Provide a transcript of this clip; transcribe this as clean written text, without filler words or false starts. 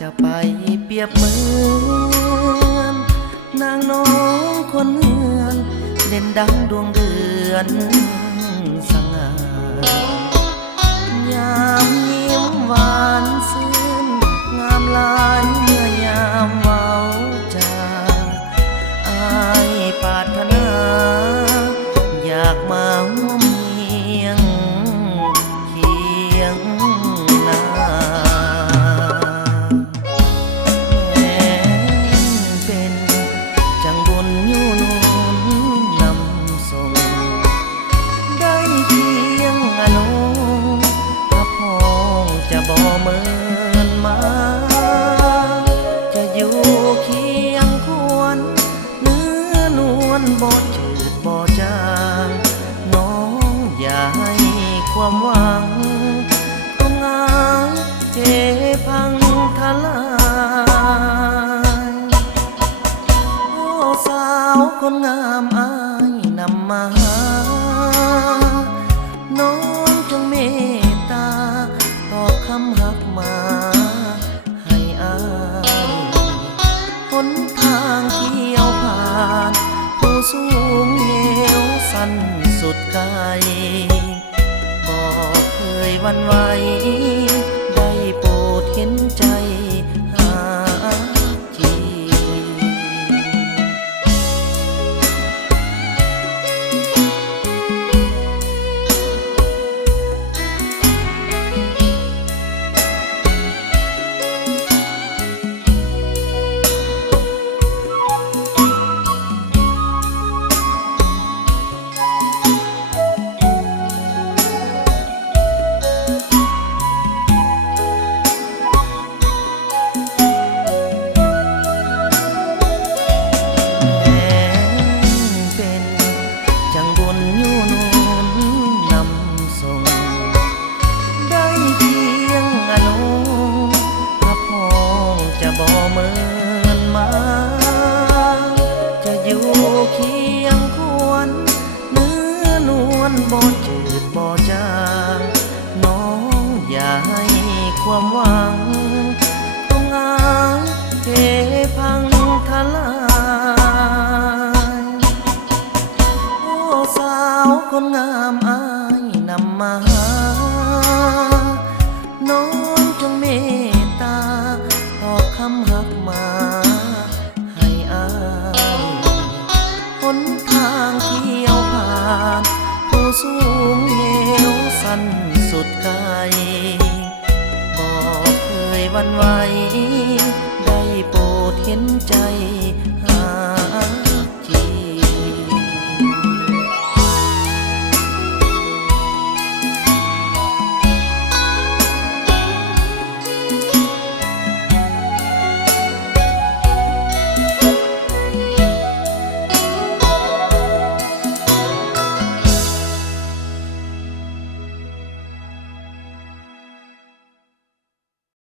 จะไปเปรียบเหมือนนางน้องคนเฮือนเด่นดังดวงเดือนสง่ายามยิ้มหวานซื่นงามลายเมื่อยามเว้าจาอายปรารถนาอยากมาร่วมเคียงนาแม้เป็นจังบุญอยู่นุ่นนำส่งได้เพียงอนุพระพองจะบ่เมินมาจะอยู่เคียงควรเนื้อนวลบ่จืดบ่จางน้องอย่าให้ความหวังเทพังทลายโอ้สาวคนงามอายนำมาหาน้องจงเมตตาตอบคำหักมาให้อายหนทางเที่ยวผ่านผู้สูงเหวสั้นสุดไกลบอกเคยหวั่นไหวโปรดเห็นใจหาทีบ่เมินมาจะอยู่เคียงควรเนื้อนวลบ่จืดบ่จางน้องอย่าให้ความหวังต้องงายเทพังทลายโอ้สาวคนงามอายนำมาหาน้องจงเมตตาตอบคำหักมาให้อายหนทางเที่ยวผ่านผู้สูงเหวสั้นสุดไกลบอกเคยหวั่นไหวได้โปรดเห็นใจหา